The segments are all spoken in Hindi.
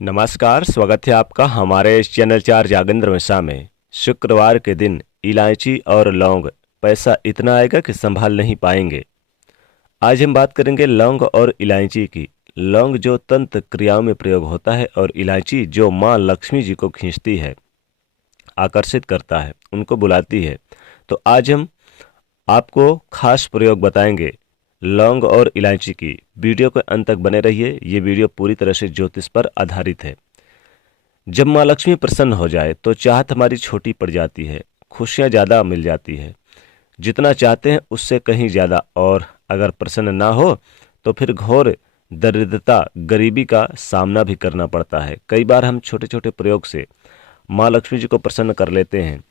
नमस्कार, स्वागत है आपका हमारे इस चैनल चार जागेंद्र मिश्रा में। शुक्रवार के दिन इलायची और लौंग, पैसा इतना आएगा कि संभाल नहीं पाएंगे। आज हम बात करेंगे लौंग और इलायची की। लौंग जो तंत्र क्रियाओं में प्रयोग होता है और इलायची जो माँ लक्ष्मी जी को खींचती है, आकर्षित करता है, उनको बुलाती है। तो आज हम आपको खास प्रयोग बताएंगे लौंग और इलायची की। वीडियो के अंत तक बने रहिए। ये वीडियो पूरी तरह से ज्योतिष पर आधारित है। जब माँ लक्ष्मी प्रसन्न हो जाए तो चाहत हमारी छोटी पड़ जाती है, खुशियाँ ज़्यादा मिल जाती है, जितना चाहते हैं उससे कहीं ज़्यादा। और अगर प्रसन्न ना हो तो फिर घोर दरिद्रता, गरीबी का सामना भी करना पड़ता है। कई बार हम छोटे छोटे प्रयोग से माँ लक्ष्मी जी को प्रसन्न कर लेते हैं,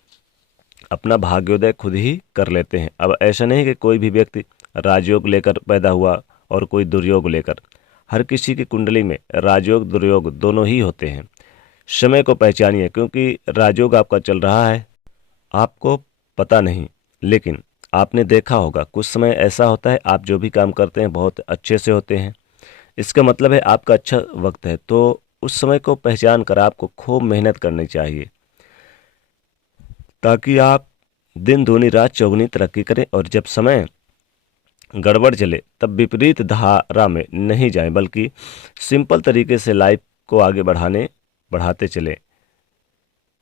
अपना भाग्योदय खुद ही कर लेते हैं। अब ऐसा नहीं कि कोई भी व्यक्ति राजयोग लेकर पैदा हुआ और कोई दुर्योग लेकर। हर किसी की कुंडली में राजयोग दुर्योग दोनों ही होते हैं। समय को पहचानिए, क्योंकि राजयोग आपका चल रहा है, आपको पता नहीं, लेकिन आपने देखा होगा कुछ समय ऐसा होता है आप जो भी काम करते हैं बहुत अच्छे से होते हैं। इसका मतलब है आपका अच्छा वक्त है। तो उस समय को पहचान कर आपको खूब मेहनत करनी चाहिए, ताकि आप दिन दूनी रात चौगुनी तरक्की करें। और जब समय गड़बड़ चले तब विपरीत धारा में नहीं जाएं, बल्कि सिंपल तरीके से लाइफ को आगे बढ़ाते चले।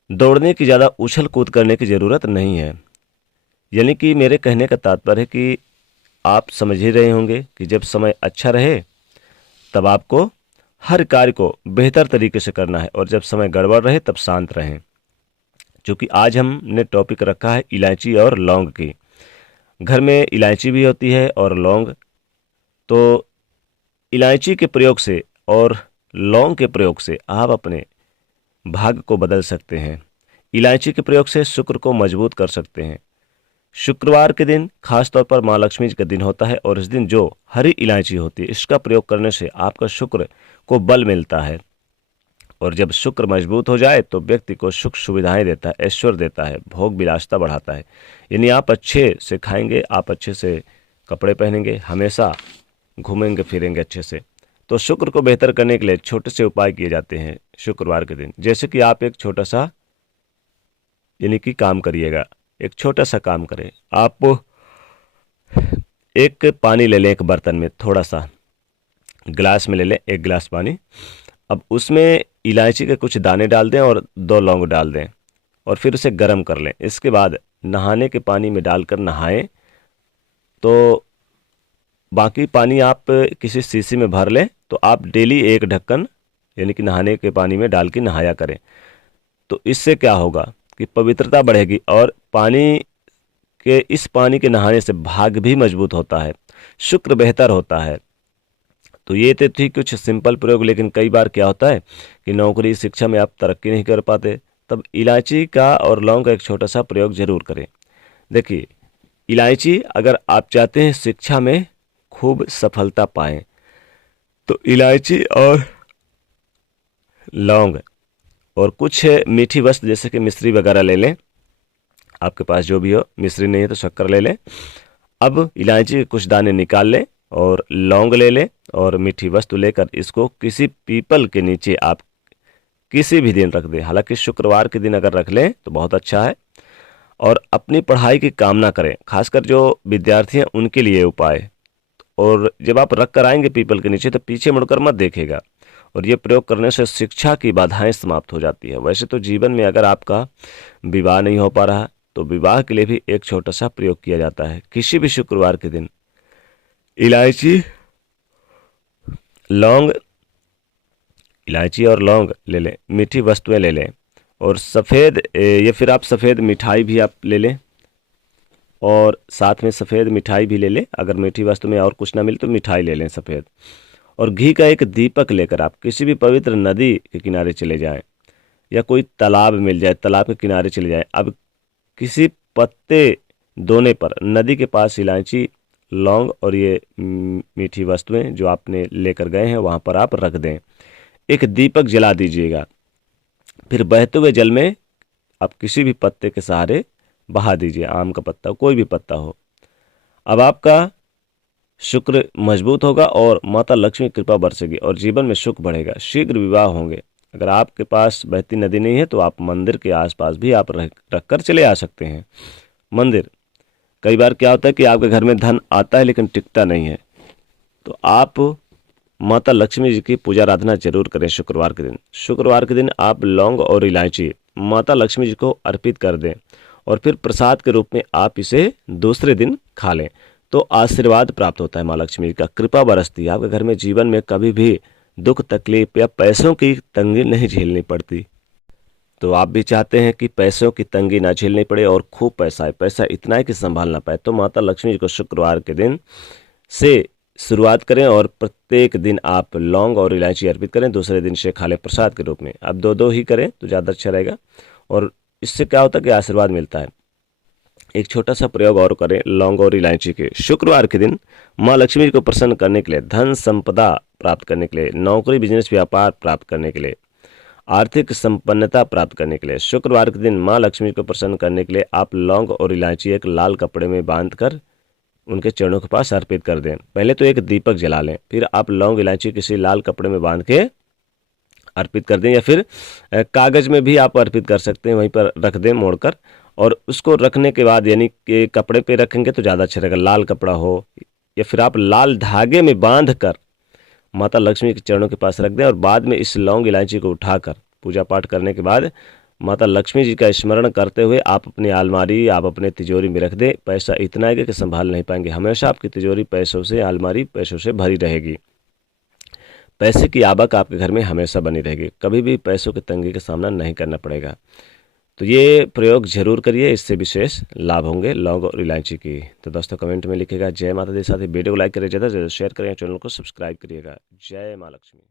दौड़ने की ज़्यादा उछल कूद करने की ज़रूरत नहीं है। यानी कि मेरे कहने का तात्पर्य है कि आप समझ ही रहे होंगे कि जब समय अच्छा रहे तब आपको हर कार्य को बेहतर तरीके से करना है, और जब समय गड़बड़ रहे तब शांत रहें। क्योंकि आज हमने टॉपिक रखा है इलायची और लौंग की। घर में इलायची भी होती है और लौंग। तो इलायची के प्रयोग से और लौंग के प्रयोग से आप अपने भाग्य को बदल सकते हैं। इलायची के प्रयोग से शुक्र को मजबूत कर सकते हैं। शुक्रवार के दिन खास तौर पर माँ लक्ष्मी जी का दिन होता है, और इस दिन जो हरी इलायची होती है इसका प्रयोग करने से आपका शुक्र को बल मिलता है। और जब शुक्र मजबूत हो जाए तो व्यक्ति को सुख सुविधाएं देता है, ऐश्वर्य देता है, भोग विलासिता बढ़ाता है। यानी आप अच्छे से खाएंगे, आप अच्छे से कपड़े पहनेंगे, हमेशा घूमेंगे फिरेंगे अच्छे से। तो शुक्र को बेहतर करने के लिए छोटे से उपाय किए जाते हैं शुक्रवार के दिन। जैसे कि आप एक छोटा सा यानी कि काम करिएगा, एक छोटा सा काम करें। आप एक पानी ले लें, एक बर्तन में थोड़ा सा गिलास में ले लें, एक गिलास पानी। अब उसमें इलायची के कुछ दाने डाल दें और दो लौंग डाल दें, और फिर उसे गर्म कर लें। इसके बाद नहाने के पानी में डालकर नहाएं। तो बाकी पानी आप किसी शीशी में भर लें। तो आप डेली एक ढक्कन यानी कि नहाने के पानी में डाल के नहाया करें। तो इससे क्या होगा कि पवित्रता बढ़ेगी, और इस पानी के नहाने से भाग्य भी मजबूत होता है, शुक्र बेहतर होता है। तो ये तो थी कुछ सिंपल प्रयोग, लेकिन कई बार क्या होता है कि नौकरी शिक्षा में आप तरक्की नहीं कर पाते, तब इलायची का और लौंग का एक छोटा सा प्रयोग जरूर करें। देखिए, इलायची अगर आप चाहते हैं शिक्षा में खूब सफलता पाएं तो इलायची और लौंग और कुछ मीठी वस्तु जैसे कि मिश्री वगैरह ले लें। आपके पास जो भी हो, मिश्री नहीं है तो शक्कर ले लें। अब इलायची के कुछ दाने निकाल लें और लौंग ले लें और मीठी वस्तु लेकर इसको किसी पीपल के नीचे आप किसी भी दिन रख दें। हालांकि शुक्रवार के दिन अगर रख लें तो बहुत अच्छा है। और अपनी पढ़ाई की कामना करें, खासकर जो विद्यार्थी हैं उनके लिए उपाय। और जब आप रख कर आएंगे पीपल के नीचे तो पीछे मुड़कर मत देखिएगा। और ये प्रयोग करने से शिक्षा की बाधाएं समाप्त हो जाती है। वैसे तो जीवन में अगर आपका विवाह नहीं हो पा रहा तो विवाह के लिए भी एक छोटा सा प्रयोग किया जाता है। किसी भी शुक्रवार के दिन इलायची लौंग इलायची और लौंग ले लें, मीठी वस्तुएं ले लें, और सफ़ेद या फिर आप सफ़ेद मिठाई भी आप ले लें, और साथ में सफ़ेद मिठाई भी ले लें। अगर मीठी वस्तु में और कुछ ना मिले तो मिठाई ले लें सफ़ेद। और घी का एक दीपक लेकर आप किसी भी पवित्र नदी के किनारे चले जाएं, या कोई तालाब मिल जाए, तालाब के किनारे चले जाएं। अब किसी पत्ते दोने पर नदी के पास इलायची, लौंग और ये मीठी वस्तुएं जो आपने लेकर गए हैं वहाँ पर आप रख दें। एक दीपक जला दीजिएगा। फिर बहते हुए जल में आप किसी भी पत्ते के सहारे बहा दीजिए, आम का पत्ता, कोई भी पत्ता हो। अब आपका शुक्र मजबूत होगा और माता लक्ष्मी की कृपा बरसेगी और जीवन में सुख बढ़ेगा। शीघ्र विवाह होंगे अगर आपके पास बहती नदी नहीं है तो आप मंदिर के आसपास भी आप रख कर चले आ सकते हैं। मंदिर, कई बार क्या होता है कि आपके घर में धन आता है लेकिन टिकता नहीं है, तो आप माता लक्ष्मी जी की पूजा आराधना जरूर करें शुक्रवार के दिन। शुक्रवार के दिन आप लौंग और इलायची माता लक्ष्मी जी को अर्पित कर दें और फिर प्रसाद के रूप में आप इसे दूसरे दिन खा लें, तो आशीर्वाद प्राप्त होता है। माँ लक्ष्मी जी का कृपा बरसती है, आपके घर में जीवन में कभी भी दुख तकलीफ या पैसों की तंगी नहीं झेलनी पड़ती। तो आप भी चाहते हैं कि पैसों की तंगी ना झेलनी पड़े और खूब पैसा है, पैसा इतना है कि संभाल ना पाए, तो माता लक्ष्मी जी को शुक्रवार के दिन से शुरुआत करें और प्रत्येक दिन आप लौंग और इलायची अर्पित करें, दूसरे दिन से खा लें प्रसाद के रूप में। आप दो दो ही करें तो ज़्यादा अच्छा रहेगा और इससे क्या होता है कि आशीर्वाद मिलता है। एक छोटा सा प्रयोग और करें लौंग और इलायची के। शुक्रवार के दिन माँ लक्ष्मी जी को प्रसन्न करने के लिए, धन संपदा प्राप्त करने के लिए, नौकरी बिजनेस व्यापार प्राप्त करने के लिए, आर्थिक संपन्नता प्राप्त करने के लिए, शुक्रवार के दिन माँ लक्ष्मी को प्रसन्न करने के लिए आप लौंग और इलायची एक लाल कपड़े में बांधकर उनके चरणों के पास अर्पित कर दें। पहले तो एक दीपक जला लें, फिर आप लौंग इलायची किसी लाल कपड़े में बांध के अर्पित कर दें, या फिर कागज में भी आप अर्पित कर सकते हैं, वहीं पर रख दें मोड़कर। और उसको रखने के बाद यानी कि कपड़े पे रखेंगे तो ज़्यादा अच्छा रहेगा, लाल कपड़ा हो, या फिर आप लाल धागे में बांध कर माता लक्ष्मी के चरणों के पास रख दें और बाद में इस लौंग इलायची को उठाकर पूजा पाठ करने के बाद माता लक्ष्मी जी का स्मरण करते हुए आप अपनी अलमारी, आप अपने तिजोरी में रख दें। पैसा इतना है कि संभाल नहीं पाएंगे, हमेशा आपकी तिजोरी पैसों से, अलमारी पैसों से भरी रहेगी। पैसे की आवक आपके घर में हमेशा बनी रहेगी, कभी भी पैसों की तंगी का सामना नहीं करना पड़ेगा। तो ये प्रयोग जरूर करिए, इससे विशेष लाभ होंगे लौंग और इलायची की। तो दोस्तों कमेंट में लिखिएगा जय माता दी, साथ ही वीडियो को लाइक करिए, ज़्यादा से ज़्यादा शेयर करिए, चैनल को सब्सक्राइब करिएगा। जय माँ लक्ष्मी।